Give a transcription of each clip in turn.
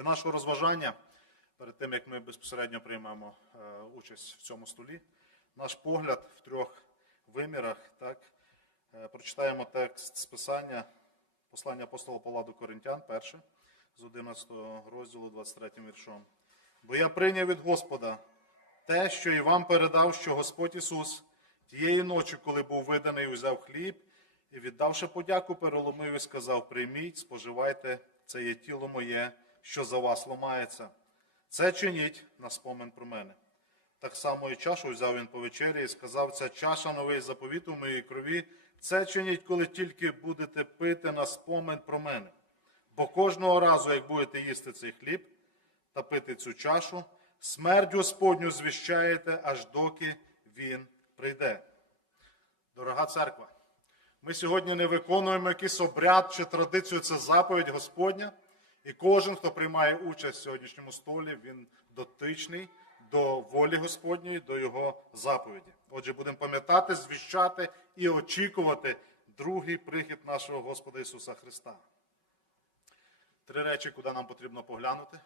Для нашого розважання, перед тим як ми безпосередньо приймемо е, участь в цьому столі, наш погляд в трьох вимірах, так, е, прочитаємо текст з Писання, послання апостола Павла до Коринтян, перше, з 11 розділу, 23 віршом. Бо я прийняв від Господа те, що і вам передав, що Господь Ісус тієї ночі, коли був виданий, узяв хліб і, віддавши подяку, переломив і сказав: Прийміть, споживайте, це є тіло моє, що за вас ламається. Це чиніть на спомин про мене. Так само і чашу взяв він по вечері і сказав: Ця чаша новий заповіт у моїй крові. Це чиніть, коли тільки будете пити на спомин про мене. Бо кожного разу, як будете їсти цей хліб та пити цю чашу, смерть Господню звіщаєте, аж доки він прийде. Дорога церква, ми сьогодні не виконуємо якийсь обряд чи традицію, це заповідь Господня. І кожен, хто приймає участь в сьогоднішньому столі, він дотичний до волі Господньої, до Його заповіді. Отже, будемо пам'ятати, звіщати і очікувати другий прихід нашого Господа Ісуса Христа. Три речі, куди нам потрібно поглянути,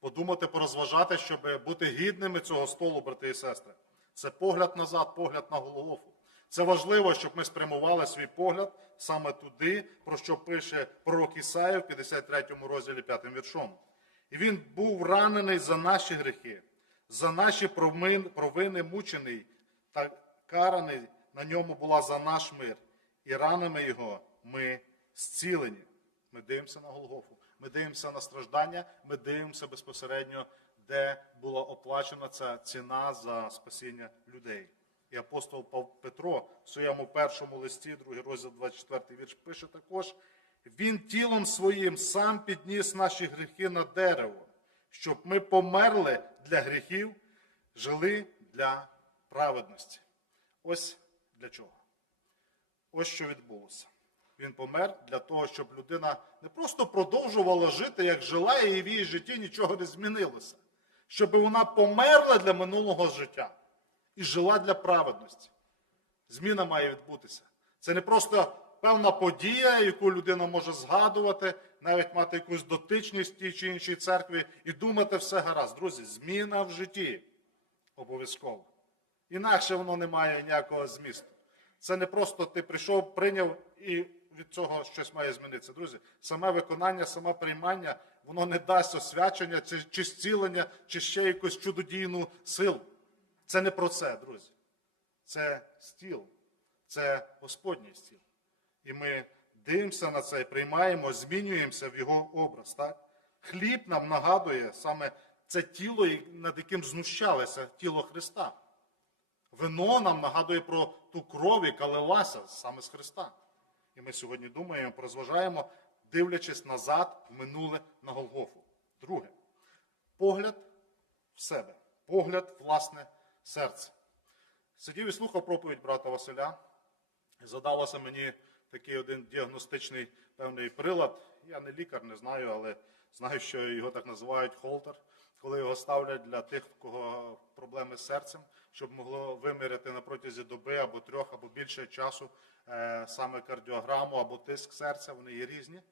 подумати, порозважати, щоб бути гідними цього столу, брати і сестри. Це погляд назад, погляд на Голгофу. Це важливо, щоб ми спрямували свій погляд саме туди, про що пише пророк Ісаїв в 53 розділі 5 віршом. І він був ранений за наші гріхи, за наші провини мучений та караний на ньому була за наш мир. І ранами його ми зцілені. Ми дивимося на Голгофу, ми дивимося на страждання, ми дивимося безпосередньо, де була оплачена ця ціна за спасіння людей. І апостол Петро в своєму першому листі, другий розділ 24 вірш, пише також: Він тілом своїм сам підніс наші гріхи на дерево, щоб ми померли для гріхів, жили для праведності. Ось для чого. Ось що відбулося. Він помер для того, щоб людина не просто продовжувала жити, як жила, і в її житті нічого не змінилося. Щоб вона померла для минулого життя і жила для праведності. Зміна має відбутися. Це не просто певна подія, яку людина може згадувати, навіть мати якусь дотичність тій чи іншій церкві і думати все гаразд. Друзі, зміна в житті обов'язково. Інакше воно не має ніякого змісту. Це не просто ти прийшов, прийняв і від цього щось має змінитися. Друзі, саме виконання, саме приймання, воно не дасть освячення чи зцілення, чи ще якусь чудодійну силу. Це не про це, друзі. Це стіл, це Господній стіл. І ми дивимося на це, приймаємо, змінюємося в його образ. Так? Хліб нам нагадує саме це тіло, над яким знущалися тіло Христа. Вино нам нагадує про ту кров, яка лилася саме з Христа. І ми сьогодні думаємо, розважаємо, дивлячись назад, в минуле на Голгофу. Друге, погляд в себе, погляд власне серце. Сидів і слухав проповідь брата Василя. Задалося мені такий один діагностичний певний прилад. Я не лікар, не знаю, але знаю, що його так називають холтер, коли його ставлять для тих, у кого проблеми з серцем, щоб могло виміряти на протязі доби або трьох, або більше часу е, саме кардіограму або тиск серця, вони є різні,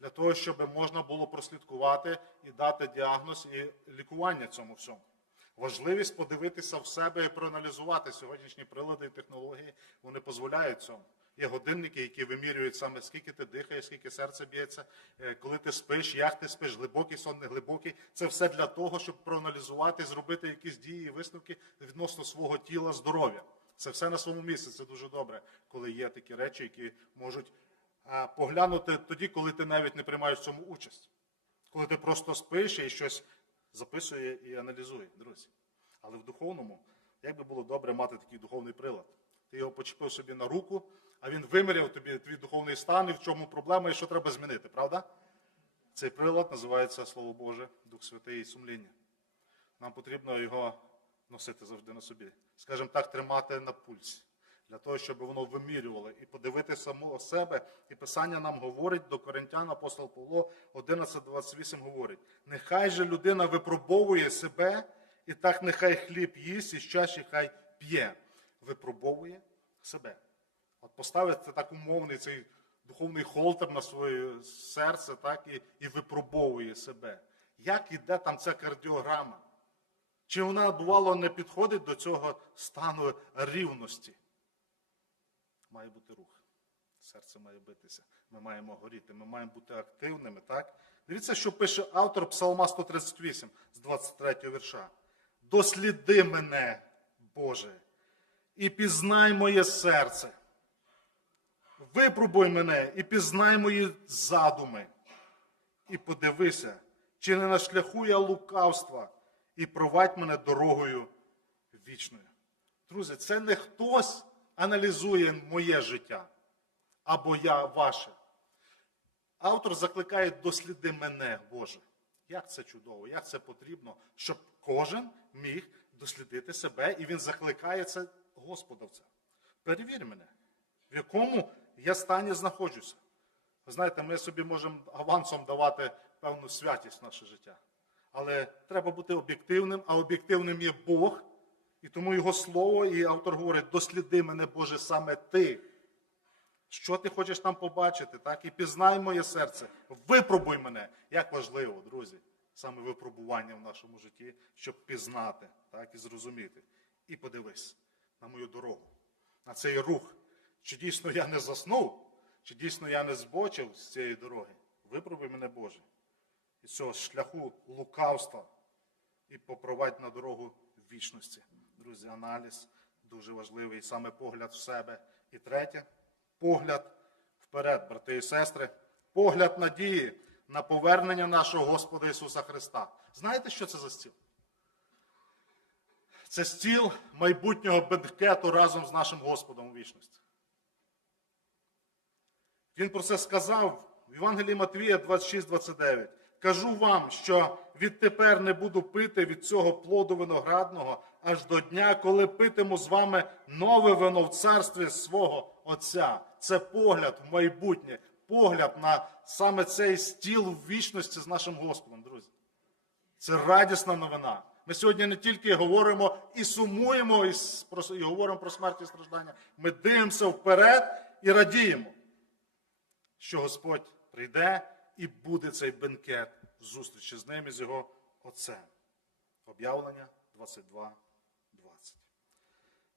для того, щоб можна було прослідкувати і дати діагноз і лікування цьому всьому. Важливість подивитися в себе і проаналізувати сьогоднішні прилади і технології, вони дозволяють цьому. Є годинники, які вимірюють саме скільки ти дихаєш, скільки серце б'ється, е, коли ти спиш, як ти спиш, глибокий сон, не глибокий. Це все для того, щоб проаналізувати, зробити якісь дії і висновки відносно свого тіла, здоров'я. Це все на своєму місці. Це дуже добре, коли є такі речі, які можуть поглянути тоді, коли ти навіть не приймаєш в цьому участь. Коли ти просто спиш і щось записує і аналізує, друзі. Але в духовному, як би було добре мати такий духовний прилад. Ти його почепив собі на руку, а він виміряв тобі твій духовний стан і в чому проблема і що треба змінити, правда? Цей прилад називається Слово Боже, Дух Святий і сумління. Нам потрібно його носити завжди на собі. Скажімо так, тримати на пульсі. Для того, щоб воно вимірювало і подивити самого себе. І Писання нам говорить до Коринтян, апостол Павло 11.28 говорить: нехай же людина випробовує себе, і так нехай хліб їсть, і з чаші хай п'є. Випробовує себе. От поставити так умовний цей духовний холтер на своє серце, так, і, і випробовує себе. як іде там ця кардіограма. Чи вона, бувало, не підходить до цього стану рівності? Має бути рух. Серце має битися. Ми маємо горіти, ми маємо бути активними, так? Дивіться, що пише автор Псалма 138 з 23 вірша. Досліди мене, Боже, і пізнай моє серце. Випробуй мене і пізнай мої задуми. І подивися, чи не на шляху я лукавства, і провадь мене дорогою вічною. Друзі, це не хтось аналізує моє життя або я ваше. Автор закликає досліди мене, Боже. Як це чудово, як це потрібно, щоб кожен міг дослідити себе, і він закликає це Господа в це. Перевір мене, в якому я стані знаходжуся. Ви знаєте, ми собі можемо авансом давати певну святість в наше життя. Але треба бути об'єктивним, а об'єктивним є Бог. І тому його слово, і автор говорить: досліди мене, Боже, саме ти. Що ти хочеш там побачити, так? І пізнай моє серце, випробуй мене. Як важливо, друзі, саме випробування в нашому житті, щоб пізнати, так, і зрозуміти. І подивись на мою дорогу, на цей рух. Чи дійсно я не заснув, чи дійсно я не збочив з цієї дороги. Випробуй мене, Боже, із цього шляху лукавства і попровадь на дорогу вічності. Друзі, аналіз дуже важливий, саме погляд в себе. І третє погляд вперед, брати і сестри, погляд надії на повернення нашого Господа Ісуса Христа. Знаєте, що це за стіл? Це стіл майбутнього бенкету разом з нашим Господом у вічності. Він про це сказав в Євангелії Матвія 26-29. Кажу вам, що відтепер не буду пити від цього плоду виноградного аж до дня, коли питиму з вами нове вино в царстві свого Отця. Це погляд в майбутнє, погляд на саме цей стіл в вічності з нашим Господом, друзі. Це радісна новина. Ми сьогодні не тільки говоримо і сумуємо, і, про- і говоримо про смерть і страждання. Ми дивимося вперед і радіємо, що Господь прийде і буде цей бенкет зустрічі з ним і з його Отцем. Об'явлення 22.20.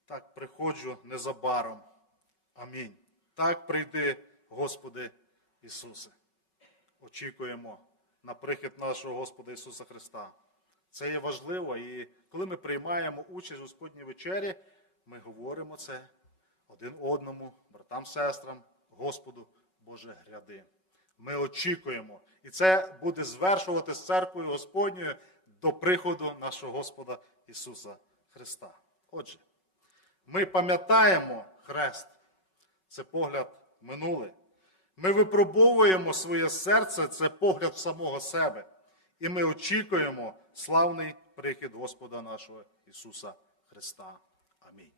Так приходжу незабаром. Амінь. Так прийди, Господи Ісусе. Очікуємо на прихід нашого Господа Ісуса Христа. Це є важливо, і коли ми приймаємо участь у Господній вечері, ми говоримо це один одному, братам, сестрам, Господу, Боже, гряди. Ми очікуємо. І це буде звершувати з церквою Господньою до приходу нашого Господа Ісуса Христа. Отже, ми пам'ятаємо хрест, це погляд минуле. Ми випробовуємо своє серце, це погляд самого себе. І ми очікуємо славний прихід Господа нашого Ісуса Христа. Амінь.